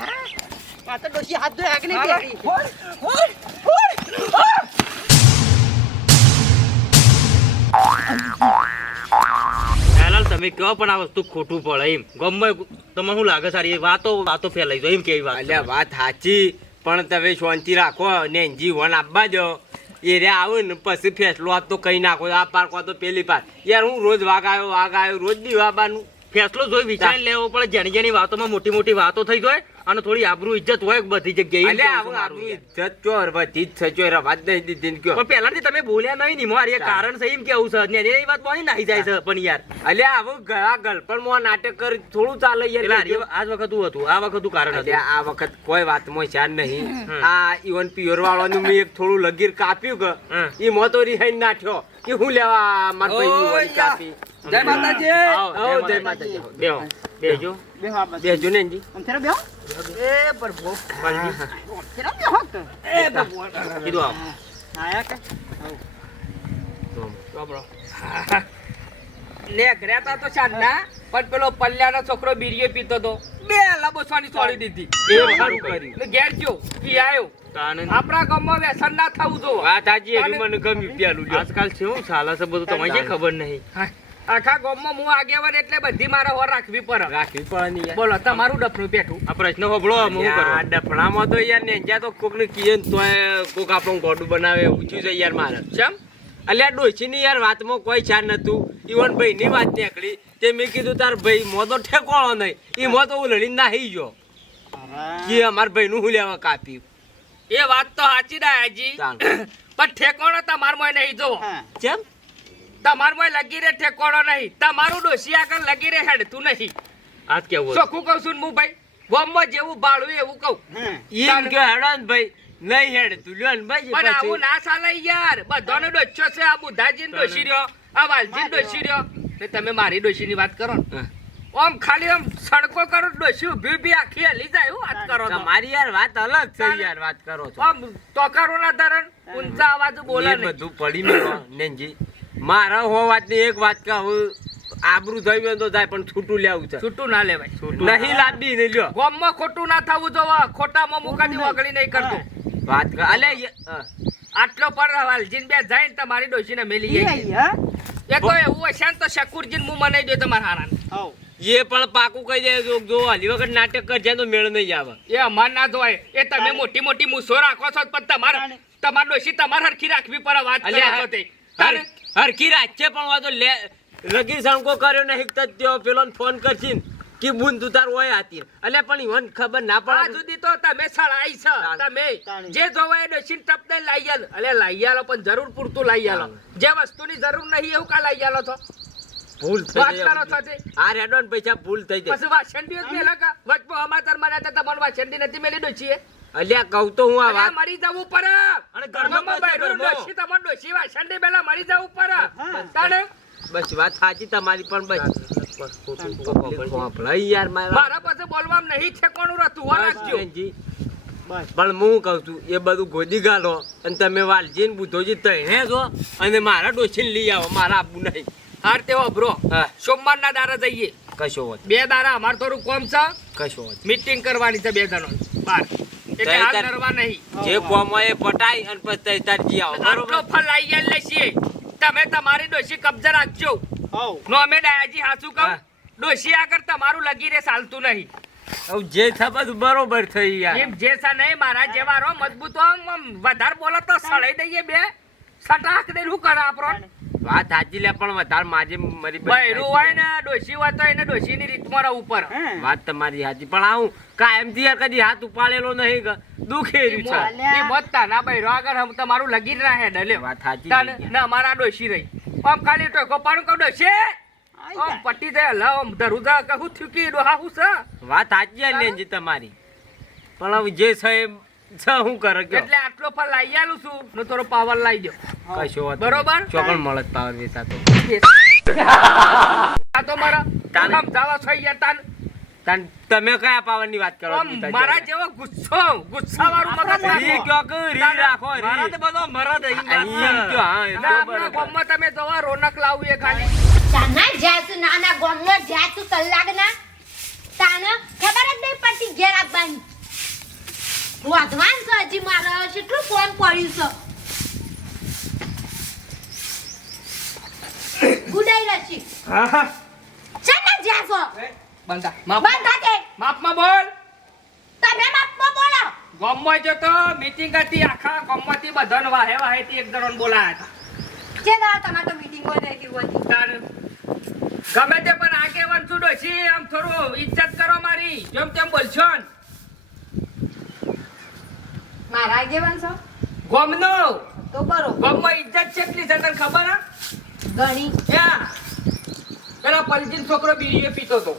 આ તો ડોશી હાથ? તમે કહો પણ આ વસ્તુ ખોટું પડે એમ? ગમે તમને શું લાગે સારી? એ વાતો વાતો ફેલાઈ જાય એમ કેવી વાત અલ્યા વાત સાચી પણ તમે શાંતિ રાખો ને એનજી વન આપવા દો. એ રે આવે ને પછી ફેસલો આપ તો કઈ નાખો. આ પાર્ક તો પેલી પાર. યાર હું રોજ વાઘ આવ્યો વાઘ આવ્યો રોજ બી વાબાનું ફેસલો જોઈ વિચારી લેવો પડે. જેની જેની વાતોમાં મોટી મોટી વાતો થઈ જાય અને થોડી આબરૂ ઇજ્જત હોય બધી જગ્યાએ છું આવું આબરૂ ઇજ્જત ચોર વધી જ છે ચોર વાત નહીં દીધી કયો. પણ પહેલાથી તમે બોલ્યા નહીં ની મારી કારણ છે એમ કેવું છે ને એ વાત બોલી નાખી જાય છે પણ યાર. એટલે આવું ગયા ગલપણમાં નાટક કર થોડું ચાલે યાર. આ- આજ વખત હું હતું આ વખત કારણ હતું. આ વખત કોઈ વાતમાં ચાર નહીં. આ ઈવન પિયોર વાળાનું મેં એક થોડું લગીર કાપ્યું કે એ ઈ મોતો રિહાઈ નાખ્યો. કે હું લેવા માર ભાઈ કાપી. જય માતાજી. આવો, જય માતાજી. બેહો, બેહજો. બેહો. આ ને જી આમ થેરો બેહો. એ પ્રભુ. થેરો બેહો એ ભગવાન કીધું આમ. આયા કે? બાબરો લે ઘરે હતા તો શાંતા પણ પેલો પલ્યાનો છોકરો બીડીઓ પીતો તો બે લબોસવાની છોડી દીધી. એ સારું કર્યું. ને ઘેર ગયો પી આવ્યો આપણા ગામમાં વ્યસન ના થવું જો આ તાજી મને ગમ્યું પેલું આજકાલ છે હું ચાલે છે બધું તમને જે ખબર નહીં. આખા ગામમાં હું આગેવાન એટલે બધી મારે હોર રાખવી પડે. રાખવી પડે ને બોલો તમારું ડફનું બેઠું આ પ્રશ્ન હોભળો આમ હું કરું? આ ડફણામાં તો યાર નેંજા તો કોકને કીએ ને તોય કોક આપણું ગોડું બનાવે ઊંચું છે યાર મારે. ચમ? અલ્યા ડોશીની યાર વાતમાં કોઈ ચાર નતું ઈવન ભાઈ ની વાત નીકળી. તે મેં કીધું તાર ભાઈ મો તો ઠેકોણો નહીં. એ મો તો હું લડીને નાહી ગયો. કે અમાર ભાઈ નું હું લેવા કાપ્યું. એ વાત તો સાચી દાયાજી હાજી પણ ઠેકોણો તમાર મોય નહીં જોવો. કેમ તમાર મોય લગી રે ઠેકોડો નહીં. તમારું ડોસી આગળ લગી રે હેડતું નહીં. આજ કેવું? ચોખ્ખું કહું છું હું ભાઈ ગામમાં જેવું બાળું એવું કહું. હા. એમ કે હેડન ભાઈ નહીં હેડ તું લ્યો ને ભાઈ પણ આવું ના ચાલે યાર. બધાનો ડોચ્યો છે આ બુધાજી ડોસી રહ્યો આ વાલજી ડોસી રહ્યો. ને તમે મારી ડોસીની વાત કરો ને. આમ ખાલી આમ સડકો કરો ડોસી ઊભી ઊભી આખી હલી જાય હું વાત કરો મારી તમારી યાર વાત અલગ છે યાર વાત કરો છો. આમ તોકારો ના ધરણ ઊંચા અવાજ બોલે નહીં. બધું પડી મેલો નેનજી. મારા હો વાતની એક વાત કહું આબરૂ થઈ ગયું તો જાય પણ છૂટું લેવું છે. છૂટું ના લેવાય. નહીં લાંબી નહીં લ્યો. ગામમાં ખોટું ના થવું જોવા. ખોટામાં મુકાદી વગડી નહીં કરતો. વાત કર અલે આટલો પર વાલજીન બે જઈને તમારી ડોસીને મેલી ઈ જાય આઈ, હા? એ તો એવું હશે ને તો શકુરજીન હું મનાઈ દો તમારા હારાને. એ પણ પાકું કહી દે જો જો હલી વખત નાટક કરજે તો મેળ નહીં આવે. એ અમાર ના જોવાય. એ તમે મોટી મોટી મૂસો રાખો છો પણ તમારે તમારી ડોશી તમારે હરખી રાખવી પડે વાત કરો તે. હરખી રાજ્ય પણ વાતો લે લગી સંકો કર્યો ને હિકત ત્યો પેલો ફોન કરશીન કે બુન તું તાર હોય હતી અલે પણ ઈવન ખબર ના આ પડે સુધી તો તમે સળાઈ છો. તમે. જે જોવાય એ ટપ ને લઈ આલ. એટલે લઈ આલો પણ જરૂર પૂરતું લઈ આલો. જે વસ્તુની જરૂર નહીં એવું કા લઈ આલો તો ભૂલ થઈ વાત કરો સાથે આ રેડોન પૈસા ભૂલ થઈ જાય. પછી વાસંડી જ મેલા કા વચમાં અમાતર હતા તમારે વાસંડી નથી મેલી ડોશીએ અલ્યા કહું તો હું આ વાત મરી જવું ઉપર અને ઘરમાં બેઠો ડોશી બેઠું ઘરમાં. ડોશી તમારે ડોશી વાસંડી મરી જવું પડે. તાણે બસ વાત સાચી તમારી પણ બસ. યાર મારા. પાસે બોલવામાં નહીં છે રહેતું હો રાખજો. પણ હું કહું છું એ બધું ગોદી ગાલો અને તમે વાલજીને બુધોજી તઈને જો અને મારા ડોશી લઈ આવો મારા આબુ નહીં. હાર તેવો બ્રો સોમવારના દારા જઈએ. કશો વાત બે દારા અમારે થોડું કોમ છે. કશો વાત મીટિંગ કરવાની છે બે જણો બાર. એટલે તઈ હાલ તાર- ડરવા નહીં. જે કોમ એ પટાઈ અને પછી તઈ તાર જી આવો. બરોબર? ફલ લઈ આલે તમે તમારી ડોશી કબજા રાખજો. નો અમે દાયાજી હાસુ કહું. હા. ડોશી આગળ તમારું લગી રે ચાલતું નહીં. જે થાય બરોબર થઈ યાર. એમ જે છે નહીં મારા જેવા રો મજબૂત વધારે બોલો તો સળાઈ દઈએ બે. સટાક દે શું કરે આપણો. વાત સાચી લે પણ વધારે માજે મરી બૈરું હોય ને ડોશી હોય તો એને ડોશીની રીતમાં રહું ઉપર વાત તમારી સાચી પણ આવું કાયમથી યાર કદી હાથ ઉપાડેલો નહીં કે દુખે છે. એ મતતા ના બૈરો આગળ હમ તમારું લગી જ રહે ડલે. વાત સાચી ના મારા ને અમારા ડોશી રહી. આમ ખાલી ટોકો પાડું કહું ડોશે આમ જાય. પટ્ટી જાય લ આમ ધરું જા કહું થયું કે ડોહા હું છે? વાત સાચી નેનજી તમારી. પણ હવે જે છે એ છે હું કરે કયો? એટલે આટલો પર લાવી આલું છું. ને થોડો પાવર લાવી દો કશો વાત બરોબર? ચોકણ મળે પાવર વેચા તો. આ તો મારા તાને. આમ છો યાર તાન. તાન તમે કયા પાવરની વાત કરો? મારા જેવો ગુસ્સો ગુસ્સા વાળું મગજ રી રાખો. કયો કે રી મારા તો બધો હા. આપણા તમે જોવા રોનક લાવું એ ખાલી. તાના જાતું નાના ગામમાં જાતું કલાક ના તાને ખબર જ નહીં પડતી ઘેર આવવાની રોધવાન છે હજી મારે કેટલું ફોન પડ્યું છે. ગુડાઈ રસી હા હા. ચાલ ને જ્યાં છો. બંધા માપ. બંધ થાકે માપમાં બોલ. તમે માફમાં બોલો. ગોમમાં જો તો મીટિંગ હતી આખા ગોમમાંથી બધાને વાહે વાહેથી એક જણોને બોલાયા હતા. જે દાડા તમારે તો મીટિંગ હોય કેવું હતી તાર ગમે તે પણ આગેવાન છું ડોશી આમ થોડું ઇજ્જત કરો મારી. જેમ તેમ બોલશો ને. મારા આગેવાન છો? ગામનો. તો બરોબર. ગામમાં ઇજ્જત કેટલી છે તને ખબર હા? ઘણી. ક્યાં? પેલા પલજીન છોકરો બીડીએ પીતો તો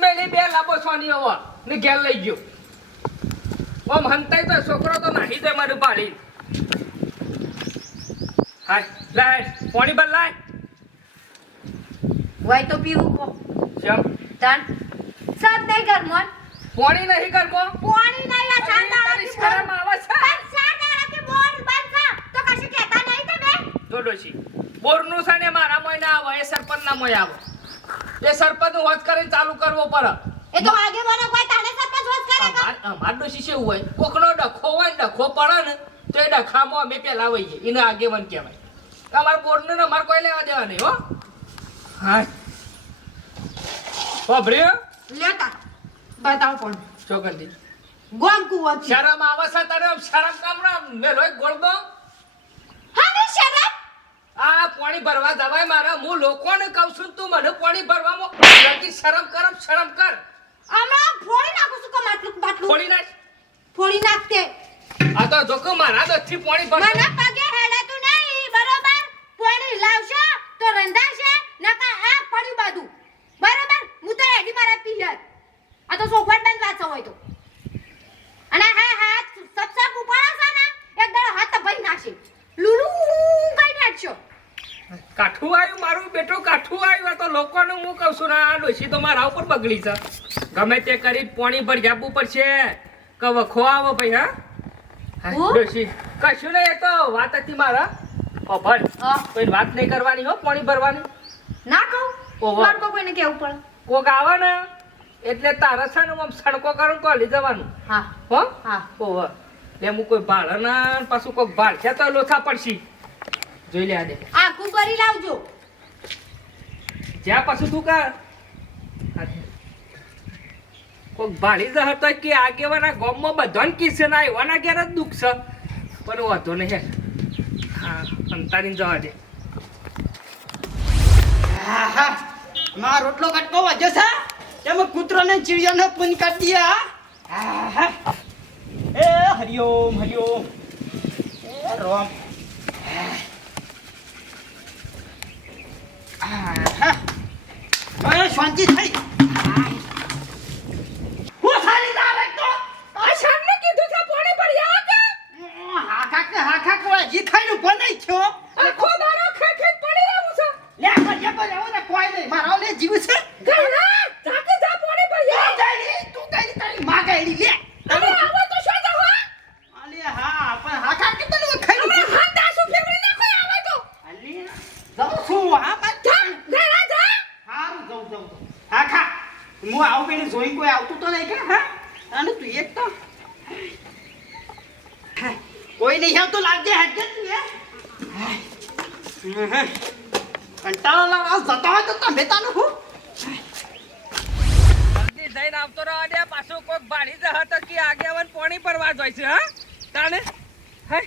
મેલી બે લાંબો સોની હવે ને ઘેર લઈ ગયો. ઓમ હંતાઈ તો છોકરો તો નાહી દે મારું પાડી. હાય લાય પાણી પર લાય. વાય તો પીવું કો ચમ. તાન સાત નહીં ઘરમાં. પાણી નહીં કરવો પોણી નહીં આ તારી શરમ આવે છે. પણ સાત દાડાથી બોર બંધ તો કશું કહેતા નહીં તમે? જો બોરનું છે ને મારા મોય ના આવે એ સરપંચ ના મોય આવે. એ સરપંચનું હોજ કરીને ચાલુ કરવો પડે. એ તો આગેવાનો કોઈ તાણે સરપંચ હોત કરે કે અમાર ડોશી છે હોય. કોકનો ડખો હોય ડખો પડે ને તો એ ડખામાં અમે પેલા વહીએ એને આગેવાન કહેવાય. અમાર બોર્ડને ને અમાર કોઈ લેવા દેવા નહીં હો. હા ખબર્યો લેતા. બતાવો પણ ચોકંદી ગોમ કુવો શરમ આવે છે તને? શરમ કામરા મેલો ગોળદો હા ને શરમ? આ પાણી ભરવા જવાય મારા. હું લોકોને કહું છું તું મને પાણી ભરવામાં જલ્દી શરમ કરમ શરમ કર. હમણાં ફોડી નાખું છું કે માટલું બાટલું? ફોડી નાખ. ફોડી નાખતે આ તો જોકો મારા દસથી પાણી ભર. મને પગે હેડાતું નહીં બરોબર? પાણી લાવશે તો રંધાશે નકા આ પડ્યું બાદુ બરોબર? હું તો એડી મારા પિયર. આ તો સોખવટ બેન વાત હોય તો. અને હા હા સબસબ સબ ઉપાડો છે ને એક દાડો હાથ ભાઈ નાખશે લુલુ કઈ નાખશો કાઠું આવ્યું મારું બેટું કાઠું આવ્યું. તો લોકોને હું કહું છું ના આ ડોશી તો મારા ઉપર બગડી છે. ગમે તે કરી પાણી પર જાપવું પડશે. કે વખો આવો ભાઈ હા? ડોશી કશું નહીં એ તો વાત હતી મારા. ઓ ભલ કોઈ વાત નહીં કરવાની હો પાણી ભરવાની. ના કહું. કોઈને કેવું પડે. કોક આવે ને. એટલે તારા છે ને આમ સડકો કરો લઈ જવાનું. હા. હો? હા. ઓહો. એટલે હું કોઈ ભાડે પાછું કોઈક ભાડશે તો લોથા પડશી. જોઈ લે આ દે. આખું કરી લાવજો. જ્યાં પાછું તું કા કોક ભાળી જ હતો કે આગેવાના ગોમમાં બધાને કિસ્સે ના એવાના ઘેર જ દુઃખ છે. પણ વાંધો નહીં હે. હા અંતારી જવા દે. આહા, મારો રોટલો કટકો વધ્યો છે? એમાં કૂતરોને ચીડિયાનો પૂન કરી દે આહા. એ હરિઓમ હરિઓમ. એ રોમ. શાંતિ થઈ. હું સારી તારે તો આ શામને કીધું છે પાણી પર યા કે હાખા કે હાખા કોઈ જી ખાઈને ઊભો નહીં થયો આખો દાડો ખેખે પડી રહું છે લે કરીએ પર એવું ને કોઈ નહીં મારો લે જીવ છે ઘણા જાકે જા પાણી પર તું યા ગાડી તું ગાડી તારી માં ગાડી લે તમે આવો તો શું જવા અલે હા પણ હાખા કે તને ખાઈ હમણાં હાથ દાસુ ફેવરી નાખો આવો તો અલે જાઉં છું હા બાચા ઘણા જા હારું જાઉં જાઉં હાખા હું આવું પેલી જોઈ કોઈ આવતું તો નહીં કે હા અને તું એક તો હા, કોઈ નહીં તો લાગજે હાજર તું એ હા. કંટાળો લાવ જતો હોય તો તમે તાનું હું. જલ્દી જઈને આવતો રહો દે પાછું કોઈક ભાડી જ હતો કે આગેવાન પોણી પર વાત હોય છે હા? તાને હે?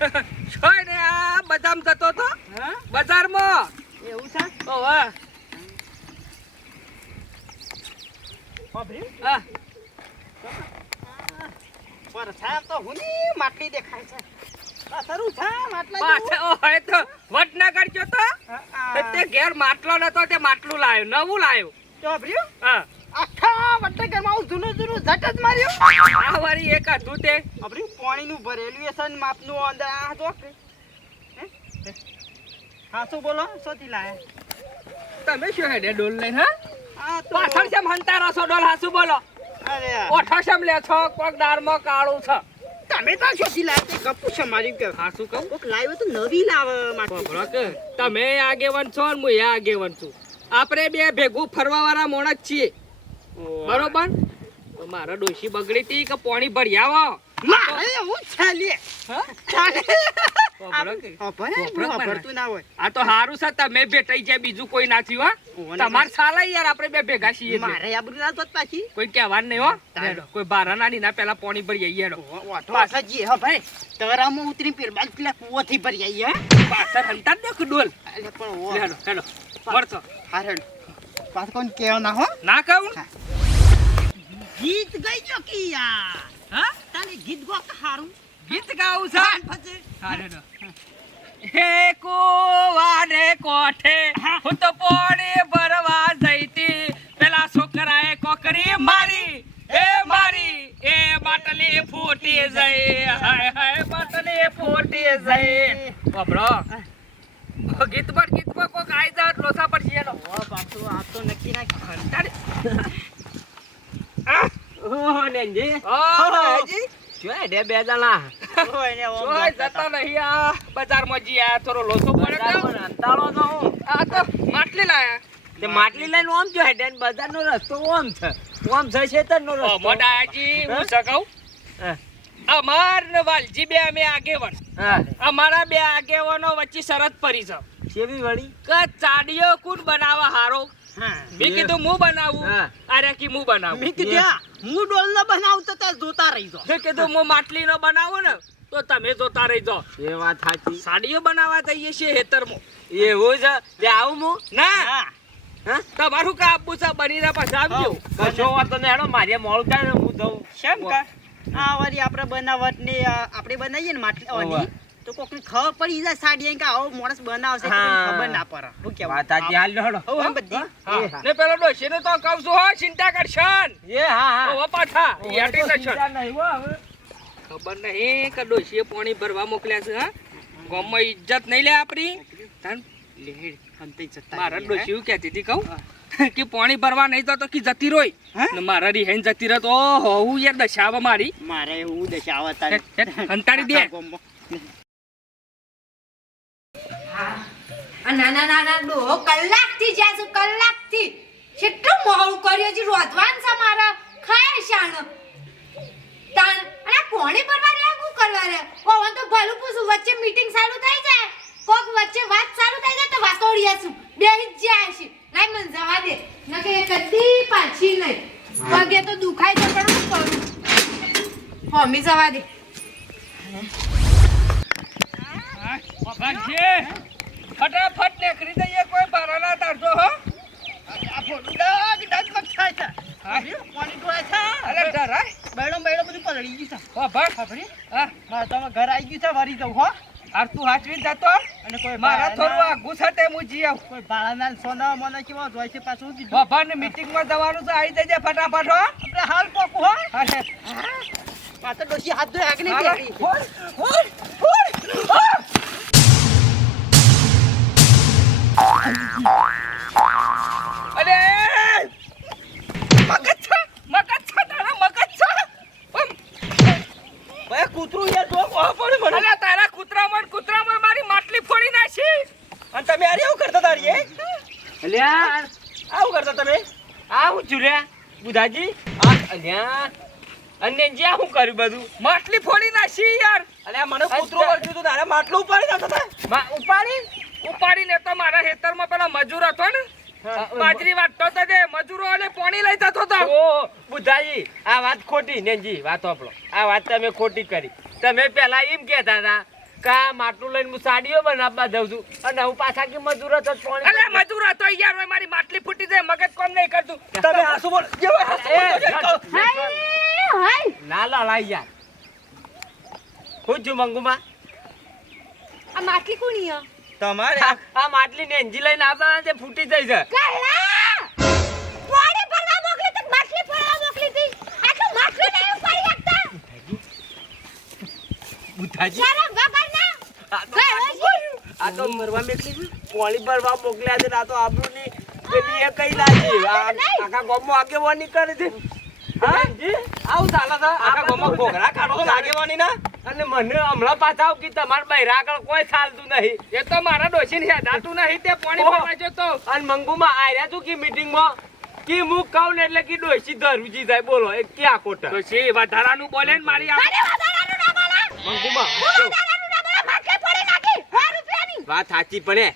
બદામ જતો હતો હા? બજારમાં? એવું છે? ઓહો બાપરે હા વરસાદ તો હુની માટલી દેખાય છે. છે આપણી પાણીનું ભરેલું હશે ને માપનું અંદર આ જો. હે? શું બોલો? શોધી લાયા. તમે શું હેડે ડોલ લઈને હા? પાછળ છે હંતા રસો ડોલ હાસુ બોલો. ઓઠો લે છો કોક દારમાં કાળું છે. તમે તો શોધી તે ગપુ છે મારી કે હાસુ કહું? કોક લાવ્યો તો નવી લાવે માટલી તમે આગેવાન છો ને હું એ આગેવાન છું. આપણે બે ભેગું ફરવા વાળા જ છીએ બરોબર? તો મારા ડોશી બગડી હતી કે પોણી ભરી આવો મારે એવું જ છે આ તો હારું છે તમે ભેટાઈ જાય બીજું કોઈ ના થયું હા? તમાર સાલા યાર આપણે બે ભેગા છીએ મારે આબરૂ ના જોત પાછી. કોઈ કહેવાનું નહીં હો. કોઈ બારા નાની ના પેલા પોણી ભરી આવીએ પાછા જી હા ભાઈ. તરામાં ઉતરી પેરબાજ પેલા કૂવાથી ભરી આવીએ પાછળ હંતા દેખ ડોલ. પણ ઓ. હેડો હેડો. હારણ પાછ કોણ કેવો ના હો. ના કહું? ગીત ગઈ જો કિયા હા? તને ગીત ગો હારું. ગીત ગાવું છે? પછી. હારે. હે કુવાને કોઠે હું. તો પોણી ભરવા જઈતી. પેલા છોકરાએ કોકરી મારી એ મારી એ બાટલી ફૂટી જઈ. હાય હાય બાટલી ફૂટી જઈ. બાપરો ગીત પર ગીત પર કોક આઈ જા લોસા પર છે ઓ બાપુ આ તો નક્કી ના કંટાળી. ઓહો નેનજી. ઓહો. શું હેડે બે જણા. જતા નહીં આ બજારમાં જી આ થોડો લોસો પડ્યો તો. અંતાળો તો હું. આ તો માટલી લાયા. તે માટલી લઈને ઓમ જો હેડે બજારનો રસ્તો ઓમ છે ઓમ છે શેતરનો રસ્તો. મોડાજી હું? અમાર ને વાલજી બે અમે આગેવાન. હા. અમારા બે આગેવાનો વચ્ચે શરત પડી છે. કેવી વળી? કે ચાડીઓ કુન બનાવવા હારો? મેં કીધું હું બનાવું. અરે કી હું બનાવું. મેં કીધું હું ડોલ ન બનાવતો તો જોતા રહી જો મેં કીધું હું માટલી નો બનાવું ને તો તમે જોતા રહી જાઓ. એ વાત સાચી. સાડીઓ બનાવવા જઈએ છીએ હેતરમાં એવું છે? તે આવું હું ના. હા. હા? તમારું કા આપવું છે બનીને પાછા આવજો. કશો વાતો ને હેડો મારે મોડું થાય ને હું દઉં શેમ કા? આ વારી આપણે બનાવટ ને આપડે આપણે બનાવીએ ને માટલી. તો કોકને ખબર પડી જાય સાડી કે આવો માણસ બનાવશે ખબર ના પડે. હું કેવું વાત સાચી હાલ હો બધી. ને પેલો ડોશીને તો કહું છું હો ચિંતા કરશન એ હા હા. ઓ પાછા યાટી નહીં ખબર નહીં કે ડોશીએ પાણી ભરવા મોકલ્યા છે હા? ગામમાં ઇજ્જત નહીં લે આપણી. તન લેડ અંતે જતા મારા ડોશી એવું કહેતી હતી કહું? કે પાણી ભરવા નહીં તો કી જતી રોય? હે? ને મારા રિહાઈન જતી રહે તો ઓહો હું યાર દશાવા મારી. મારે હું દશાવા તારી હે, હે, અંતાડી દે. આ નાના નાના ડોહો કલાકથી જ્યાં છું કલાકથી કેટલું મોડું કર્યું છે રોધવાન છે મારા. ખાય શાણ. તાન અને કોણે પરવા રહ્યા શું કરવા રહ્યા? ઓ તો ભલું પૂછું, વચ્ચે મીટિંગ ચાલુ થઈ જાય. કોક વચ્ચે વાત ચાલુ થઈ જાય તો વાતોડિયા છું. બે જ જાય છે. લાઈ મન જવા દે. નકે કદી પાછી નહીં. પગે તો દુખાય છે પણ હું કરું. હોમી જવા દે ભાગજે. ફટાફટ નીકળી જઈએ કોઈ બારાના તારજો હો આ ફોટો ડાગ ડાગ મત થાય છે હા. પાણી ઢોળાય છે અરે ડરાય બેડો બેડો બધું પલળી ગયું છે હો ભાગ ખબરી હા મારે તો હવે ઘર ગયું જવું હો. આર તું હાચવી જતો અને કોઈ મારા થોડું ભાડાના- આગું છે તે હું જી આવું. કોઈ ભાળાના સોના મને કેવો જોઈ છે પાછું બાબા ને મીટિંગમાં જવાનું છે આવી જજે ફટાફટ હો. આપણે હાલ પોકું હો. અરે. પાછળ ડોસી હાથ ધોઈ આગળ અરે, બુધાજી અલ્યા. અને જ્યાં હું કર્યું બધું? માટલી ફોડી નાખી યાર. અલ્યા મને કૂતરો વળગ્યું હતું તારે માટલું ઉપાડી નાખતા હતા મા ઉપાડી? ઉપાડીને તો મારા ખેતરમાં પેલા મજૂર હતો ને. બાજરી વાટતો તો તે મજૂરો અને પાણી લઈ જતો હતો ઓ બુધાજી આ વાત ખોટી નેનજી વાત આપણો. આ વાત તમે ખોટી કરી. તમે પેલા એમ કહેતા હતા કે માટલું લઈને હું સાડીઓ બનાવવા દઉં છું. અને હું પાછા કે મજૂરો હતો અલે મજૂર હતો યાર હવે મારી માટલી ફૂટી જાય મગજ કોમ નહીં કરતું. તમે હાસુ બોલ. હાય હાય. ના લડાઈ યાર. હું છું મંગુમાં. આ માટલી કોની આ તમારે? આ માટલી ને એન્જી લઈને આવતા તે ફૂટી જાય છે. કલા! પાણી ભરવા મોકલી તો માટલી ભરવા મોકલી હતી. આટલું માટલું નહીં ઉપાડી શકતા. બુધાજી શરમ વગર ના ગયો છે આ તો મરવા મેકલી પોણી ભરવા મોકલ્યા છે ને આ તો આબરૂની પેલી એ કઈ લાગી. આખા ગામમાં આગેવાની કરે છે. હા? જી આવું ચાલે છે. આખા ગામમાં ઘોઘરા કાઢો છો આગેવાની ના. અને મને હમણાં પાછા આવ કે તમારા બૈરા આગળ કોઈ ચાલતું નહીં. એ તો મારા ડોશીને હેદાતું નહીં તે પાણી. ભરવા જતો અને મંગુમાં આવ્યા તું કે મીટિંગમાં? કે હું કહું ને એટલે કે ડોસી ધરુજી થાય બોલો એ ક્યાં ખોટા? ડોશી વધારાનું બોલે ને મારી ના મંગુમાં હું વધારાનું ના બોલો માથે પડી નાખી 100 રૂપિયાની વાત સાચી છે.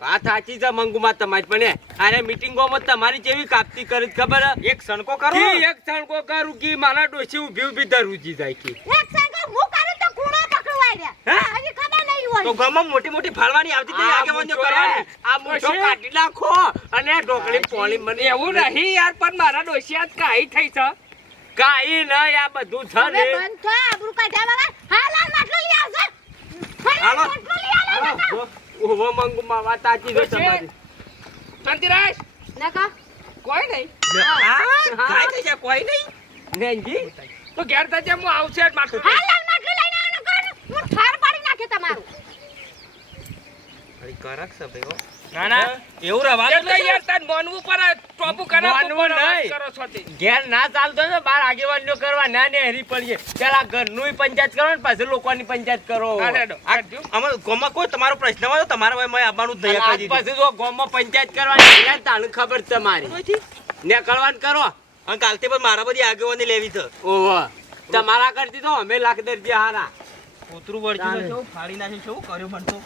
વાત સાચી છે મંગુમાં તમારી પણ અરે મીટિંગોમાં તમારી જેવી કાપતી કરી ખબર હે? એક સણકો કે કરો એક સણકો કરું કે મારા ડોસી ઊભી ઊભી ધરુજી જાય કે. એક સાયકલ હું કરું તો ખૂણો પકડવાઈ રહ્યા હજી ખબર નહીં તો ગામમાં મોટી મોટી ફાળવાની આવતી આ આગેવાનીઓ કરવાની. આ મૂછો કાઢી નાખો અને ઢોકળી પોણી મને એવું નહીં. યાર પણ મારા ડોસી આજ કાઈ થઈ છે? કાઈ નહીં આ બધું છે હવે બંધ થા આબરૂ કાઢ્યા વગર. હા માટલું હાલો. માટલું આવજો ઓહો મંગુમાં વાત સાચી છે? તમારી. શાંતિરાજ? નકા? કોઈ નહીં. હા. કાંઈ થઈ જાય કોઈ નહીં? નેનજી તો ઘેર થજે હું આવશે જ હા લાલ માટલું લઈને આવવાનું કોણ હું ઠાર પાડી નાખે તમારું. કરક હો. ના ના એવું રહેવાનું એટલે યાર તાર મોનવું પર ટોપુ કરાવવું મોનવું નહીં. કરો છો તે. ઘેર ના ચાલતો ને બાર આગેવાનીઓ કરવા ના ને હેરી પડીએ. પેલા ઘરનું પંચાયત કરો ને પછી લોકોની પંચાયત કરો. હા, રેડો. આ આમાં ગામમાં કોઈ તમારો પ્રશ્ન હોય તો તમારે ભાઈ મેં આવવાનું જ નહીં આજ કહી જો ગામમાં પંચાયત કરવાની એટલે તાનું ખબર છે તમારી નીકળવાનું કરો. અને કાલથી પણ મારા બધી આગેવાની લેવી છે. ઓહો. તમારા કરતી તો અમે લાખ દરજી હારા. કૂતરું વળગ્યું છે, ફાડી નાખ્યું છે, કર્યું પણ તો?